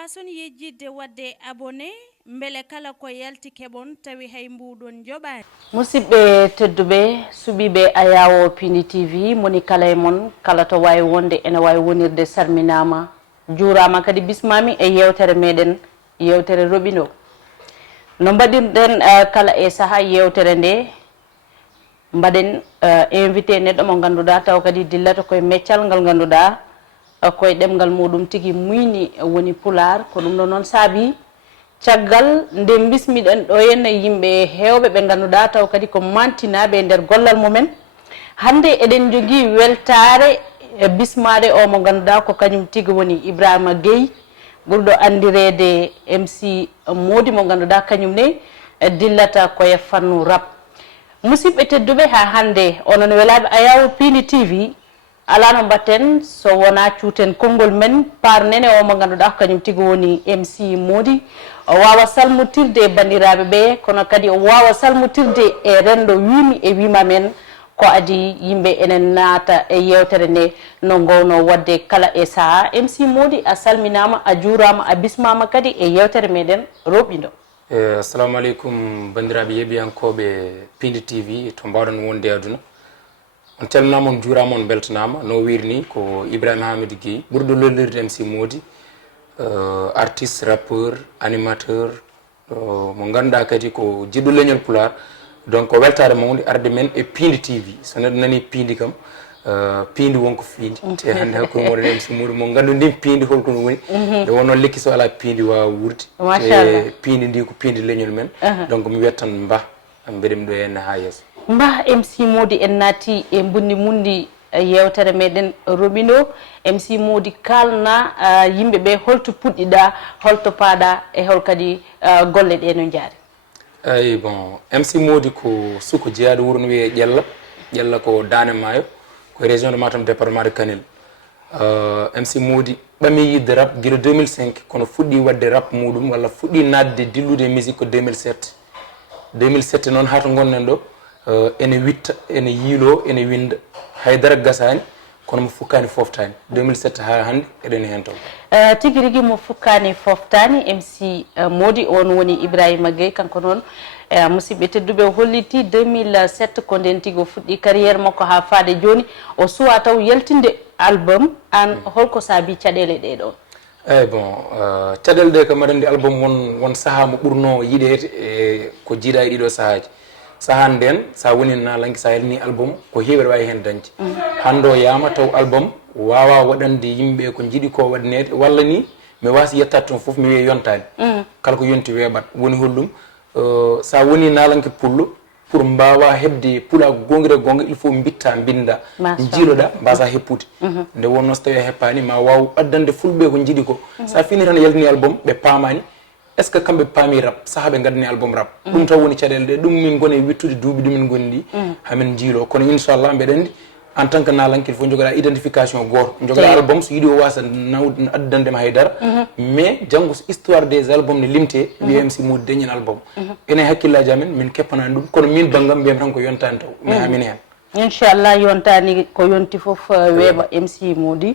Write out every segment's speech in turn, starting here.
mbason yejjidde wadde abonné mbele kala ko yalti kebon tawi hay mbuɗon joɓani musidɓe tedduɓe suɓiɓe ayawo Piindi TV moni kala e mon kala to wawi wonde ene wawi wonirde sarminama juurama kadi bismami e yewtere meɗen yewtere roɓindo no mbaɗirɗen kala e saaha yewtere nde mbaɗen invité neɗɗo mo ganduɗa taw kadi dillata koye meccal ngal ganduɗa koye ɗemgal muɗum tigui muyni woni pular ko ɗum ɗo noon saabi caggal nde bismiɗen ɗo henna yimɓe hewɓe ɓe ganduɗa taw kadi ko mantinaɓe e nder gollal mumen hande eɗen jogui weltare bismade o mo ganduɗa ko kañum tigui woni Ibrahima Gueye ɓurɗo andirede MC Mody mo ganduɗa kañum ne dillata koye fannu rap musidɓe tedduɓe ha hande onon welaɓe ayawo Piindi TV ala no mbatten so wona cuuten konngol men parnene o mo ganduɗa kañum tigui woni MC Mody o wawa salmotirde bandiraɓe ɓe kono kadi o wawa salmotirde e rendo wimi e wima men ko adi yimɓe enen naata e yewtere nde no gowno wadde kala e saaha MC Mody a salminama a juurama a bismama kadi e yewtere meɗen roɓindo assalamu aleykum bandiraɓe yeɓiyankoɓe Piindi TV to mbawɗon wonde aduna on calminama on juurama on beltanama no wirni ko Ibrahima Hamidou Gueye ɓurɗo lollirde MC Mody artiste rappeur animateur mo ganduɗa kadi ko jiɗɗo leñol pular donc ko weltare mawde arde men e Piindi TV so neɗɗo nani Piindi kam Piindi wonko fiindi te hande hakkude moɗon MC Mody mo gandudin Piindi holko no woni nde wonno lekki so ala Piindi wawa wurde te Piindi ndi ko Piindi leñol men donc mi wiyat tan mba mbeɗemi ɗo henna ha yeeso mba MC Mody en naati e bunni mundi yewtere meɗen roɓindo MC Mody kalna yimɓeɓe holto puɗɗiɗa holto paaɗa e hol kadi golle ɗe no jaari eyi bon MC Mody ko suko jeeyaɗo wuuro no wiye ƴella ƴella ko Dane Maayo ko région de Matam département de Kanel MC Mody ɓami yidde rap guila 2005 kono fuɗɗi wadde rap muɗum walla fuɗɗi nadde dillude musique ko 2007 noon hato gonɗen ɗo ene witta ene yiilo ene winda haydara gasani kono mo fukkani foftani 2007 ha hande eɗen hen toon tigui rigui mo fukkani foftani MC Mody on woni Ibrahima Gueye kanko noon musidɓe tedduɓe o holliti 2007 ko nden tigui o fuɗɗi carriére makko ha faade joni o suwa taw yaltinde album an holko saabi caɗele ɗe ɗon eyyi bon caɗele ɗe kam aɗa andi album won saaha mo ɓurno yiɗede e ko jiiɗa e ɗiɗo saahaji sahan nden sa woni nalanki sa helni album ko heewi aɗa wawi hen dañde hande o yama taw album wawa waɗande yimɓe ko jiiɗi ko waɗanede walla ni mi wasi yettade toon foof mi wiya yontani kala ko yonti weeɓat woni hollum sa woni nalanki pullo pour mbawa hebde puula gonguire gonga il faut bitta binda jiiloɗa mbasa heppude nde wonno so tawi a heppani ma waw addande fulɓe ko jiiɗi ko sa fini tan yaltini album ɓe pamani est ce que kamɓe paami rap saaha ɓe gaddani album rap ɗum taw woni caɗele ɗe ɗum min goni wittude duuɓi ɗumin goni ɗi hamin jiilo kono inchallah mbeɗa andi en tant que nalanki il faut jogoɗa identification goto jogoɗa album so yiiɗi o wasa addandema haydara mais janggo so histoire des albums ne limte wiya MC Mody dañin album enen hakkillaji amen min keppanani ɗum kono min banggam mbiyam tan ko yontani taw mais hamin hen inchallah yontani ko yonti foof weeɓa MC Mody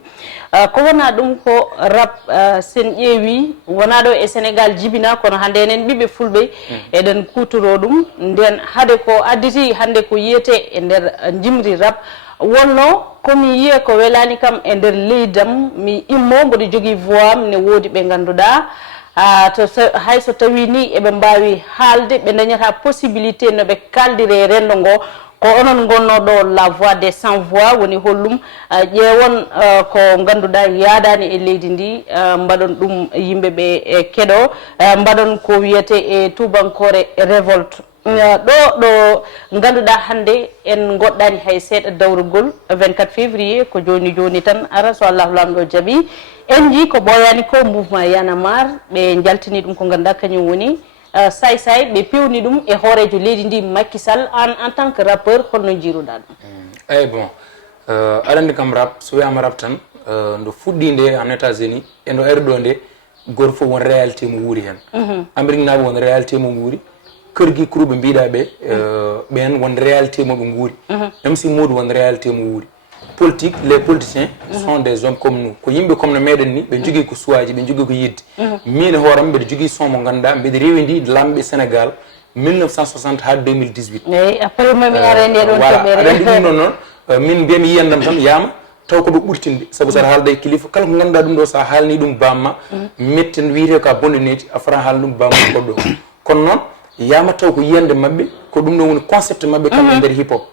ko wona ɗum ko rap sen ƴeewi wona ɗo e Sénégal jibina kono hande enen ɓiɓe fulɓe eɗen kutoro ɗum nden haade ko additi hande ko yiyete e nder jimri rap wonno komi yiya ko welani kam e nder leydam mi immo mboɗo jogui voix am ne woodi ɓe ganduɗa hayso tawi ni eɓe mbawi haalde ɓe dañata possibilité no ɓe kaldire rendo ngo ko onon gonno ɗo la voix des sans voix woni hollum ƴeewon ko ganduɗa yaadani e leydi ndi mbaɗon ɗum yimɓeɓe e keɗo mbaɗon ko wiyete e tubankore révolte ɗo ganduɗa hande en goɗɗani hay seeɗa dawrugol 24 février ko joni joni tan ara so allahu lamɗo jaaɓi en ji ko ɓoyani ko mouvement yanamar ɓe jaltini ɗum ko ganduɗa kañum woni say ɓe pewni ɗum e hoorejo leydi ndi Macky Sall en tant que rappeur holno jiiruɗa ɗum eyyi bon aɗa andi kam rap so wiyama rap tan ndo fuɗɗi nde en états-unis e ndo ari ɗo nde goto foof won réalité mo wuuri hen Amérique naaɓe won réalité mo wuuri kërgi kuruɓe mbiɗa ɓe ɓen won réalité moɓe guuri MC Mody won réalité mo wuuri politique les politiciens sont des hommes comme nous ko yimɓe comme no meɗen ni ɓe jogui ko suwaji ɓe jogui ko yidde min hooram mbeɗa jogui son mo ganduɗa mbeɗa rewidi lamɓe Sénégal 1960 ha 2018 eyi après mami arende ɗon toɓere aɗa andi ɗum ɗon noon min mbiyami yiyandam tan yama taw koɓe ɓurtinde saabu saɗa haalda e kilifa kala ko ganduɗa ɗum ɗo sa haalni ɗum bamma metti wiyete ka bonde neeti a fota haal ɗum bamma goɗɗo kono noon yama taw ko yiyande mabɓe ko ɗum ɗon woni concept mabɓe kamɓe nder hip hop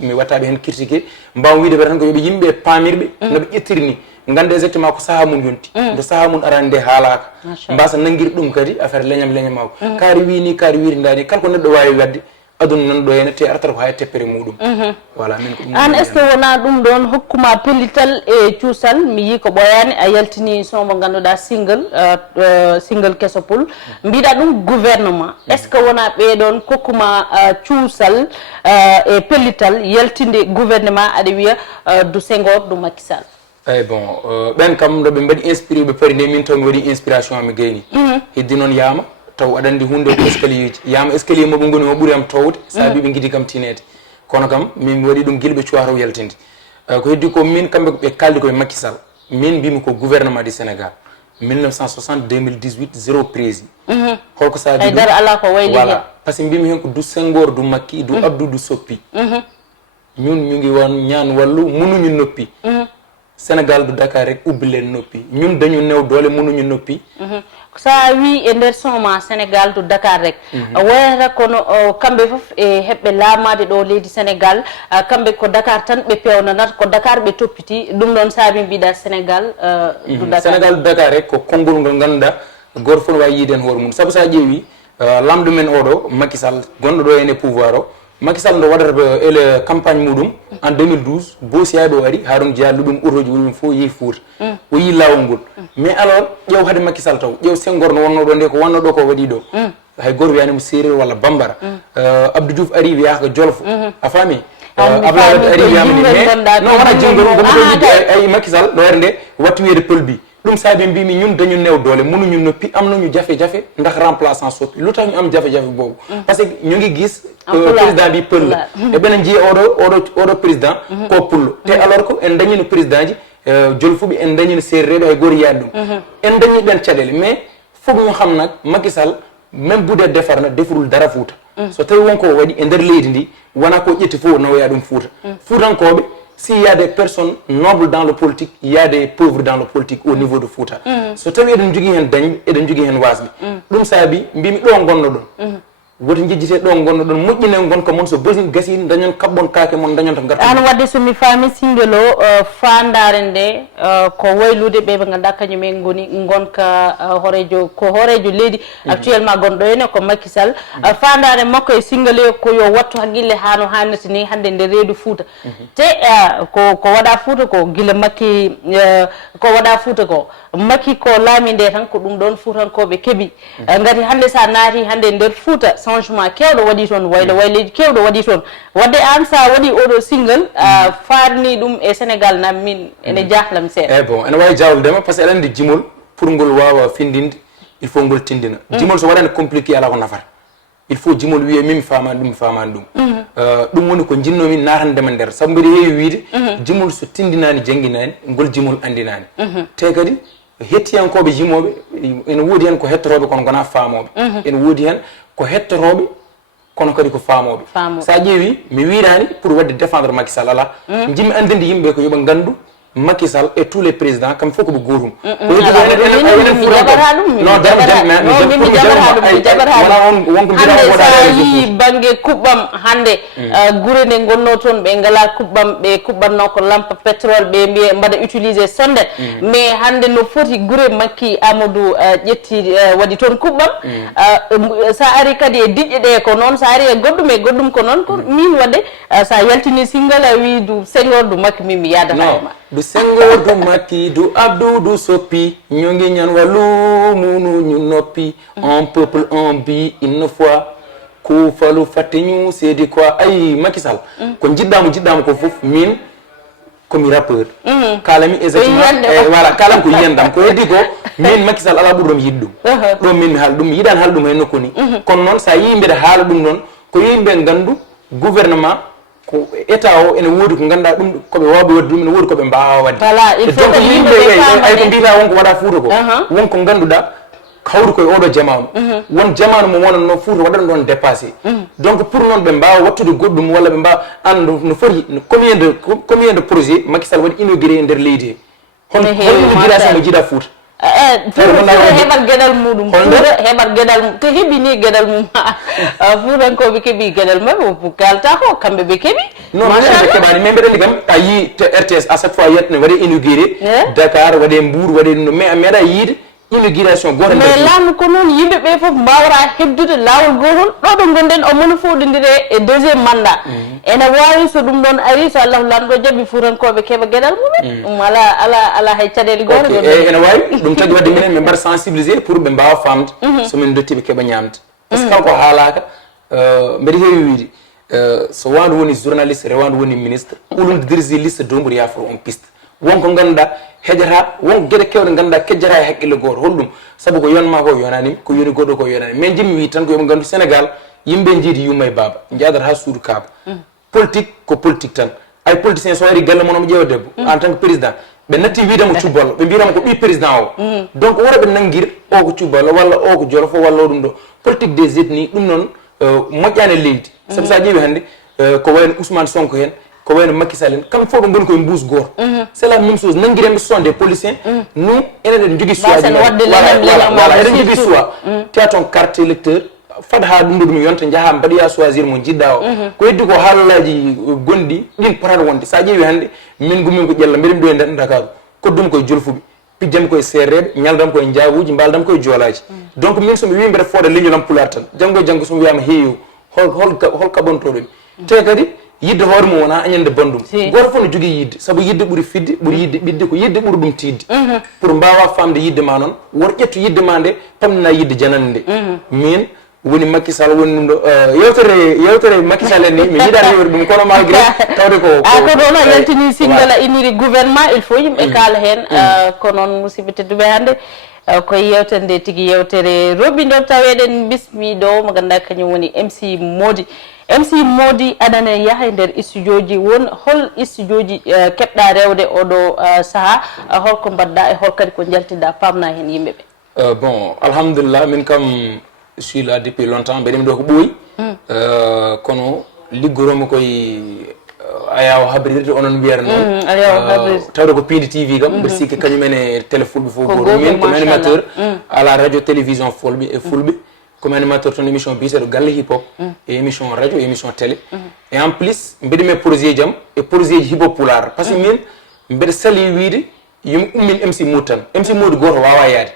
mi wattaɓe hen critiqué mbawa wiide ɓe tan ko yoɓe yimɓe pamirɓe noɓe ƴettiri ni ganda exactement ko saaha mum yonti nde saaha mum arani nde haalaka mbasa nanguiri ɗum kadi affaire leñam ko kaari wini kaari wiridani kala ko neɗɗo wawi wadde aduna nan ɗo henne te artata ko hay teppere muɗum voilà min ko ɗum an est ce que wona ɗum ɗon hokkuma pellital e cuusal mi yi ko ɓoyani a yaltini son mo ganduɗa single kesopul mbiɗa ɗum gouvernement est ce que wona ɓeɗon kokkuma cuusal e pellital yaltinde gouvernement aɗa wiya du Senghor du Macky Sall eyyi bon ɓen kam ɗo ɓe mbaɗi inspiré ɓe pari nde min taw mi waɗi inspiration mi gayni heddi noon yama taw aɗa andi hunde ko escalier ji yama escalier moɓe goni o ɓuuri am towde saabi ɓe guidi kam tinede kono kam min mi waɗi ɗum guilɓe cuwataw yaltinde ko heddi ko min kamɓe ɓe kaldi koye Macky Sall min mbimi ko gouvernement du Sénégal 1960 2018 0 président holko saabi haydara ala ko wayli voilà par ce que mbimi hen ko du Senghor du Macky du Abdou du Soppi ñun ñu ngi won ñaan wallu munuñu noppi Sénégal du Dakar rek ubbi leen noppi ñun dañu new doole munuñu noppi sa wi e nder soma Sénégal to Dakar rek wayata kono kamɓe fof e heɓɓe laamade ɗo leydi Sénégal kamɓe ko Dakar tan ɓe pewnanata ko Dakar ɓe toppiti ɗum ɗon saabi mbiɗa Sénégal du Dakar Sénégal du Dakar rek ko konngol ngol ganduɗa goto fof ne wawi yiiden hoore mum saabu sa ƴeewi lamɗo men oɗo Macky Sall gonɗo ɗo ene pouvoir o Macky Sall ndo waɗata ele campagne muɗum en 2012 Bosiyaɗo ari haɗum jeeya luɗum autoji muɗum fof yeehi Fouta o yi lawol ngol mais alors ƴeew hade Macky Sall taw ƴeew Senghor no wonno ɗo nde ko wonno ɗo ko waɗi ɗo hay goto wiyanimo séréer walla bambara Abdou Diouf ari wiyaka Jolfo a faami Abdoulaye Wade ari wiyamani mais non wona jingol gomo ɗo yidde ay Macky Sall ɗo ere nde watti wiyede pëlbi ɗum saabi mbimi ñun dañu new doole mënuñu noppi am nañu jafe-jafe ndax remplaçant Soppi lu tax ñu am jafe-jafe boobu parce que ñu ngi gis président bi pël la e ɓenen jeeyi oɗo président ko pullo te alors que en dañino président ji jolfuɓe en dañino séeréeɗo hay goto yiyaani ɗum en dañi ɓen caɗele mais fof ñu xam nag Macky Sall même bude defarna defurul dara Fouta so tawi wonko waɗi e nder leydi ndi wona ko ƴetti fof nawoya ɗum Fouta Foutankoɓe s'il y a des personnes nobles dans le politique, il y a des pauvres dans le politique au niveau de Fouta. So tawi eɗen jogui hen dañɓe eɗen jogui hen wasɓe ɗum saabi mbimi ɗo gonno ɗon woto jejjite ɗo gonno ɗon moƴƴine gonka moon so besin gasi dañon kaɓɓon kaake moon dañon to garta an wadde somi faami single o fandare nde ko waylude ɓe ɓe ganduɗa kañumen goni gonka horejo ko horejo leydi actuellement gonɗo ene ko Macky Sall fandare makko e single o ko yo wattu haqqille ha no hannirta ni hande nde reedu Fouta te ko waɗa Fouta ko guila Macky ko waɗa Fouta ko Macky ko laami nde tan ko ɗum ɗon Foutankoɓe keeɓi gati hande sa naati hande nder Fouta changement kewɗo waɗi toon waylo wayleji kewɗo waɗi toon wadde an sa waɗi oɗo single farni ɗum e Sénégal nam min ene jahlam seeɗa bon ene wawi jawldema par ce que aɗa andi jimol pour ngol wawa findinde il faut ngol tindina jimol so waɗani compliqué ala ko nafata il faut jimol wiye min mi famani ɗum mi famani ɗum ɗum woni ko jinnomi natandema nder saabu mbiɗa heewi wiide jimol so tindinani jangguinani ngol jimol andinani te kadi hettiyankoɓe jimoɓe ene woodi hen ko hettoroɓe kono gona famoɓe ene woodi hen ko hettoroɓe kono kadi ko famoɓe sa ƴeewi mi wirani pour wadde défendre Macky Sall ala jimmi andinde yimɓe ko yooɓe gandu Macky Sall et tous les présidents kam fof koɓe gotum yi banggue kuɓɓam hande guure nde gonno toon ɓe ngala kuɓɓam ɓe kuɓɓatno ko lampe pétrole ɓe mbiya mbaɗa utilisé sonde mais hande no foti guure Macky Amadou ƴetti waɗi toon kuɓɓam sa ari kadi e diƴƴe ɗe ko noon sa ari e goɗɗum ko noon ko min wadde sa yaltini single a wi du Senghor du Macky min mi yadata ma du Senghor du Macky du Abdou du Soppi ñu ngi ñaan wàllu munu ñu noppi un peuple un but une fois ku falu fàtte ñu c'est di quoi ay Macky Sall ko jiɗɗamo ko fof min komi rappeur kalami exactement voilà kalam ko yiyandam ko heddi ko min Macky Sall ala ɓurɗomi yiɗ ɗum ɗo min mi haala ɗum mi yiɗani haala ɗum hay nokku ni kono noon sa yi mbiɗa haala ɗum noon ko yimɓe gandu gouvernement ko état o ene woodi ko ganda ɗum koɓe wawɓe wadde ɗum ene woodi koɓe mbawa wadde donc yimɓe ay ko mbiyata wonko waɗa Fouta ko wonko ganduɗa hawri koye oɗo jamanu won jamanu mo wonanno Fouta waɗan ɗon dépassé donc pour noon ɓe mbawa wattude goɗɗum walla ɓe mbawa anda no foti combien de projet Macky Sall waɗi inauguré e nder leydi he hol inauguration mo jiiɗa Fouta heɓat gueɗal muɗum heɓat gueɗal mum to heeɓi ni gueɗal mum fuutankoɓe keeɓi gueɗal mabɓe kalta ko kamɓe ɓe keeɓi non ɓe keɓani mais mbeɗa andi kam a yi RTS à chaque fois yetne waɗe inauguré Dakar waɗe Mbour waɗe ɗum mais a meeɗa yiide inauguration goto mais laamu ko noon yimɓe ɓe fof mbawra hebdude lawol gotol ɗo ɗo gonɗen o mono foɗodire e deuxiéme mandat ene wawi so ɗum ɗon ari so Allah lamɗo jaaɓi fuutankoɓe keeɓa gueɗal mumen ɗum ala hay caɗele goto ene wawi ɗum tagui wadde minen min mbaɗa sensibilisé pour ɓe mbawa famde somin dottiɓe keeɓa ñamde par ce que kanko haalaka mbeɗa heewi wiide so wandu woni journaliste rewandu woni ministre ɓulunde dirige liste dombour yaforo on piste wonko ganduɗa heƴata wonko gueɗe kewɗe ganduɗa kejjata e haqqille goto holɗum saabu ko yonma ko yonanima ko yoni goɗɗo ko yonani mais jimmi wi tan ko yoɓe gandu Sénégal yimɓe jiidi yumma e baba jadata ha suudu kaaba politique ko politique tan ay politicien so wari galle mono mo ƴeewa debbo en tant que président ɓe natti wiidamo cubballo ɓe mbiyatamo ko ɓi président o donc wora ɓe nanguir o ko cubballo walla o ko jolofo walla o ɗum ɗo politique des ethnies ɗum noon moƴƴani e leydi saabu sa ƴeewi hannde ko wayno Ousmane Sonko hen ko wayno Macky Sall en kamɓe fof ɓe goni koye mbuus goto c'est la même chose nanguiremɓe ce sont des policiers nous enen eɗen jogui choix voilà eɗen jogui choix teya toon carte électeur fad ha ɗum ɗo ɗum yonta jaaha mbaɗoya choisir mo jiɗɗa o ko heddi ko haalaji gonɗi ɗin potata wonde sa ƴeewi hannde min gummin ko ƴella mbiɗen ɗo e nder Dakaru koddumi koye jolfuɓe pijjami koye serreɓe ñaldam koye jaabuji mbaldam koye joolaji donc min somi wi mbeɗa fooɗa leñolam pular tan janggo e janggo somi wiyama heeyo hol kaɓantoɗomi te kadi yidde hoore mum wona añande bandum goto fof no jogui yidde saabu yidde ɓuuri fidde ɓuuri yidde ɓidde ko yidde ɓuuri ɗum tidde pour mbawa famde yidde ma noon wor ƴettu yidde ma nde pamdina yidde janande nde min woni Macky Sall woni ɗum ɗo yewtere Macky Sall en ni mi yiiɗani yewre ɗum kono malgré tawde ko ɗon a yaltini singal a iniri gouvernement il faut yimɓe kaala hen ko noon musidɓe tedduɓe hannde koye yewtere nde tigui yewtere Roɓindo taweɗen bismiɗo mo ganduɗa kañum woni MC MODY aɗane yaaha e nder studio ji won hol studio ji keɓɗa rewde oɗo saaha holko mbadɗa e hol kadi ko jaltiɗa pamna hen yimɓeɓe bon alhamdulillah min kam je suis là depuis longtemps mbeɗemi ɗo ko ɓooyi kono liggoromi koye ayaw habrirde onon mbiyata noon tawde ko Piindi TV kam mbeɗa sikki kañumene télé fulɓe fof goto min comme animateur à la radio télévision fulɓe e fulɓe comme animateur ton émission biyeteɗo galle hip hop et émission radio émission télé et en plus mbeɗemi e projet jam e projet ji hip hop pular par ce que min mbeɗa sali wiide yomi ummin MC Moody tan MC Moody goto wawa yaade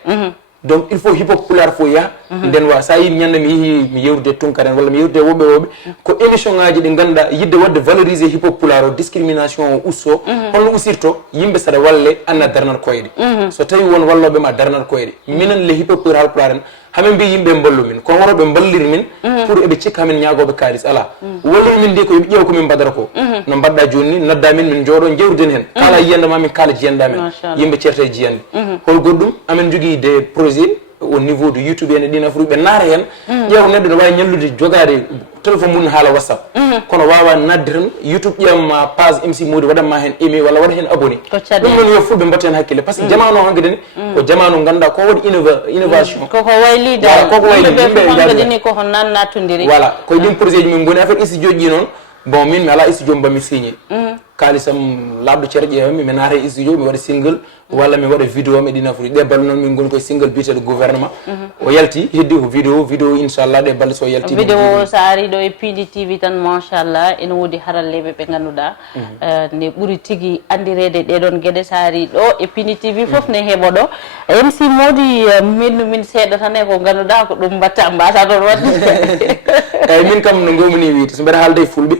donc il faut hip hop pular fo yaha nden wa sa yi ñande mi yeehi mi yewrude tunkaren walla mi yewrude woɓɓe ko émission ngaji ɗi ganduɗa yidde wadde valoriser hip hop pular o discrimination o usso holno usirto yimɓe saɗa walle anna darnat koyɗe so tawi won walloɓe ma darnat koyɗe minen le hip hop pular pular en hamin mbi yimɓe mballu min kono woroɓe ballir min pour eɓe cikka min ñagoɓe kalis ala wallir min ndi ko yoɓe ƴeewa komin mbaɗata ko no mbaɗɗa joni ni nodda min min jooɗo jewrden hen kala yiyandema min kala jiyanda men yimɓe certa e jiyande hol goɗɗum amin jogui des projets au niveau de YouTube ene ɗin afruɓe naara hen ƴeewa neɗɗo ne wawi ñallude jogade téléphone mum haala WhatsApp kono wawa nadde tan YouTube ƴeewma page MC Moody waɗanma hen aimé walla waɗa hen abonné ɗum noon yo fulɓe mbatta hen hakkille par ce que jamanu o hankkadene ko jamanu ganduɗa ko waɗi innovation koko waylida koko waylida yimɓe koko nannatodiri voilà koye ɗin projet ji min goni affaire studio ji noon bon min mi ala studio mbami signé kalisam labɗo ceere ƴeewami mi naata e studio mi waɗa single walla mi waɗa vidéo mi ɗina foti ɗe balle noon min goni koye single biyeteɗo gouvernement o yalti heddi ko vidéo inchallah ɗe balle so yalti vidéo so ari ɗo e Piindi TV tan machallah ene woodi haralleɓe ɓe ganduɗa ne ɓuuri tigui andirede ɗeɗon gueɗe so ari ɗo e Piindi TV foof ne heeɓo ɗo MC Moody min seeɗa tan e ko ganduɗa ko ɗum mbatta mbasa ɗon wadde eyyi min kam no gomini wiide so mbeɗa haalde e fulɓe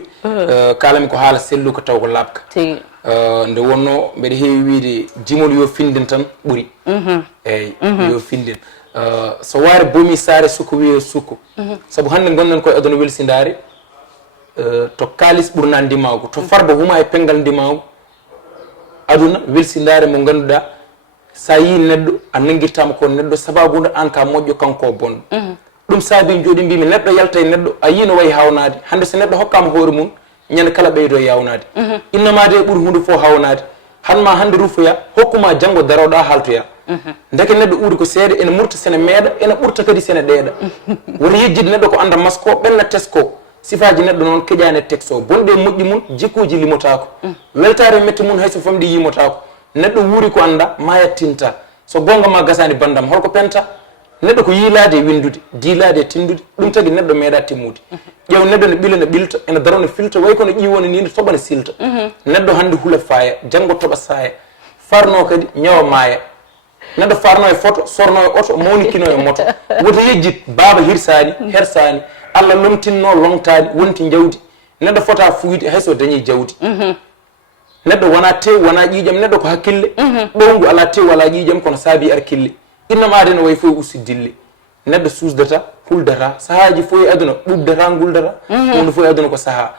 kalami ko haala sellu ko taw ko labka nde wonno mbeɗa heewi wiide jimol yo finden tan ɓuuri eyyi yo finden so waare bomi saare sukko wiye sukko saabu hannde gonɗen koye aduna welsindare to kalis ɓurna ndimawgo to farba huma e pengal ndimawgo aduna welsindare mo ganduɗa sa yi neɗɗo a nanguirtama ko neɗɗo sababude an ka moƴƴo kanko bonɗo ɗum saabi jooɗi mbimi neɗɗo yalta e neɗɗo a yi no wayi hawnade hande so neɗɗo hokkama hoore mum ñande kala ɓeydo yawnade innama de ɓuuri hunde fof hawnade hanma hande rufoya hokkuma janggo daroɗa haltoya ndeke neɗɗo uuri ko seeɗa ene murta sene meeɗa ene ɓurta kadi sene ɗeeɗa woto yejjide neɗɗo ko anda masko ɓenna tesko sifaji neɗɗo noon keƴani texte o bonɗe moƴƴi mum jikkuji limotako weltare metti mum hayso famɗi yimotako neɗɗo wuuri ko anda ma yattinta so gonga ma gasani bandam holko penta neɗɗo ko yiilade e windude diilade e tindude ɗum tagi neɗɗo meeɗa timmude ƴeew neɗɗo ne ɓila ne ɓilta ene daro ne filta way kono ƴiwone ni ne toɓa ne silta neɗɗo hande huula faaya janggo toɓa saaya farno kadi ñawa maaya neɗɗo farno e photo sorno e oto mawnikino e moto woto yejjit baaba hirsani hersani Allah lomtinno longtani wonti jawdi neɗɗo fota fuyde hayso dañi jawdi neɗɗo wona tew wona ƴiƴam neɗɗo ko hakkille ɓowngu ala tew wala ƴiƴam kono saabi arkille innamaade no way fof usti dille neɗɗo susdata huldata sahaji fof e aduna ɓuɓdata guldata hunde fof e aduna ko saaha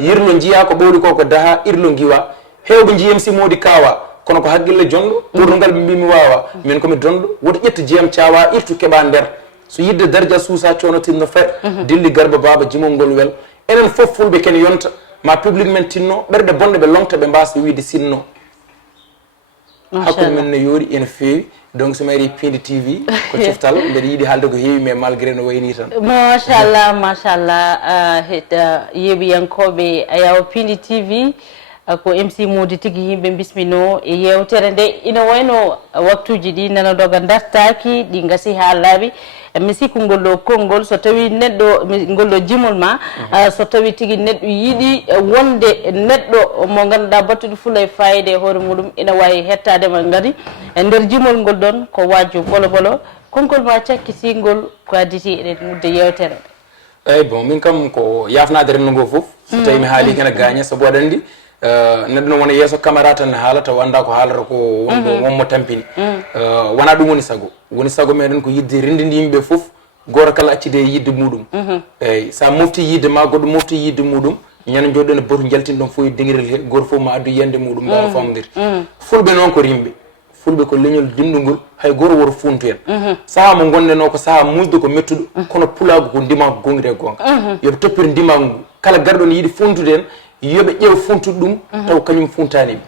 yirlo jiya ko ɓowɗi ko ko daha irlo giwa hewɓe jiyam si modi kawa kono ko haqqille jonɗo ɓurɗo ɓe mbimi wawa min komi donɗo woto ƴettu jiyam cawa irtu keɓa nder so yidde dardia suusa conotinno fe dilli garba baba jimol ngol wel enen fof fulɓe ken yonta ma public men tinno ɓerɗe bonɗe ɓe longta ɓe mbasa wiide sinno hakkude men no yoori ene feewi donc so mari Piindi TV ko coftal mbeɗa yiiɗi haalde ko heewi mais malgré no wayni tan machallah heɗa yeeɓiyankoɓe ayaw Piindi TV ko MC Mody tigi yimɓe bismino e yewtere nde ina wayno waktuji ɗi nana doga dartaki ɗi gasi ha laaɓi mi sikku ngol ɗo konngol so tawi neɗɗo ngol ɗo jimol ma so tawi tigi neɗɗo yiiɗi wonde neɗɗo mo ganduɗa battuɗo fulla e fayida e hoore muɗum ina wawi hettadema gadi e nder jimol ngol ɗon ko wajju bolo bolo konngol ma cakkitingol ko additi eɗen mudde yewtere eyyi bon min kam ko yafnade renndo ngo foof so tawi mi haali kene gagna sabu aɗa andi neɗɗo noon wona yeeso caméra tan ne haala taw anda ko haalata ko wonmo tampini wona ɗum woni sago meɗen ko yidde rendinde yimɓe foof goto kala accide e yidde muɗum eyyi sa mofti yidde ma goɗɗo mofti yidde muɗum ñande joɗɗo ne boto jaltin ɗon fof e dinguirel he goto foof ma addu yiyande muɗum mbawa famdire fulɓe noon ko rimɓe fulɓe ko leñol dimɗugol hay goto woto funtu en saaha mo gonɗen o ko saaha musde ko mettuɗo kono pulago ko ndimago gonguide e gonga yooɓe toppir ndimago ngu kala garɗo ne yiiɗi funtude en yoɓe ƴeew funtude ɗum taw kañum funtaniɓe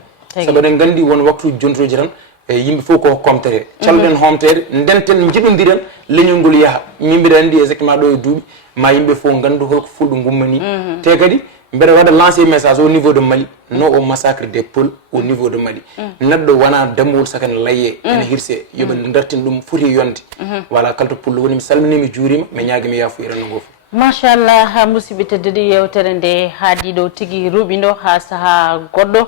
saabu eɗen gandi won waktuji jontoji tan e yimɓe fof ko hokkomtere calluɗen homtere ndenten jiɗodiren leñol ngol yaaha yimɓeɗe andi exactement ɗo e duuɓi ma yimɓe fof gandu holko fulɓe gummani te kadi mbeɗa waɗa lancé message au niveau de Mali non au massacre des Peuls au niveau de Mali neɗɗo wona dammowol sakane layye ene hirse yoɓe dartin ɗum foti yonde voilà kalto pullo woni mi salmini mi juurima mi ñaagui mi yaafu iranno ngo fof machallah ha musidɓe tedduɗi yewtere nde haadi ɗo tigui ruuɓindo ha saaha goɗɗo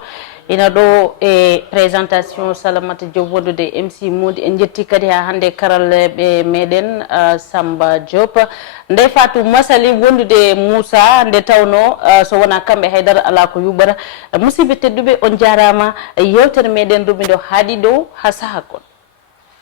ina ɗo e présentation salamata joom wondude MC Mody en jetti kadi ha hande karalleɓe meɗen Samba Diop nde Fatou Masali wondude Moussa nde tawno so wona kamɓe haydara ala ko yuɓata musidɓe tedduɓe on jarama yewtere meɗen ruuɓindo haaɗi ɗo ha saaha goɗɗo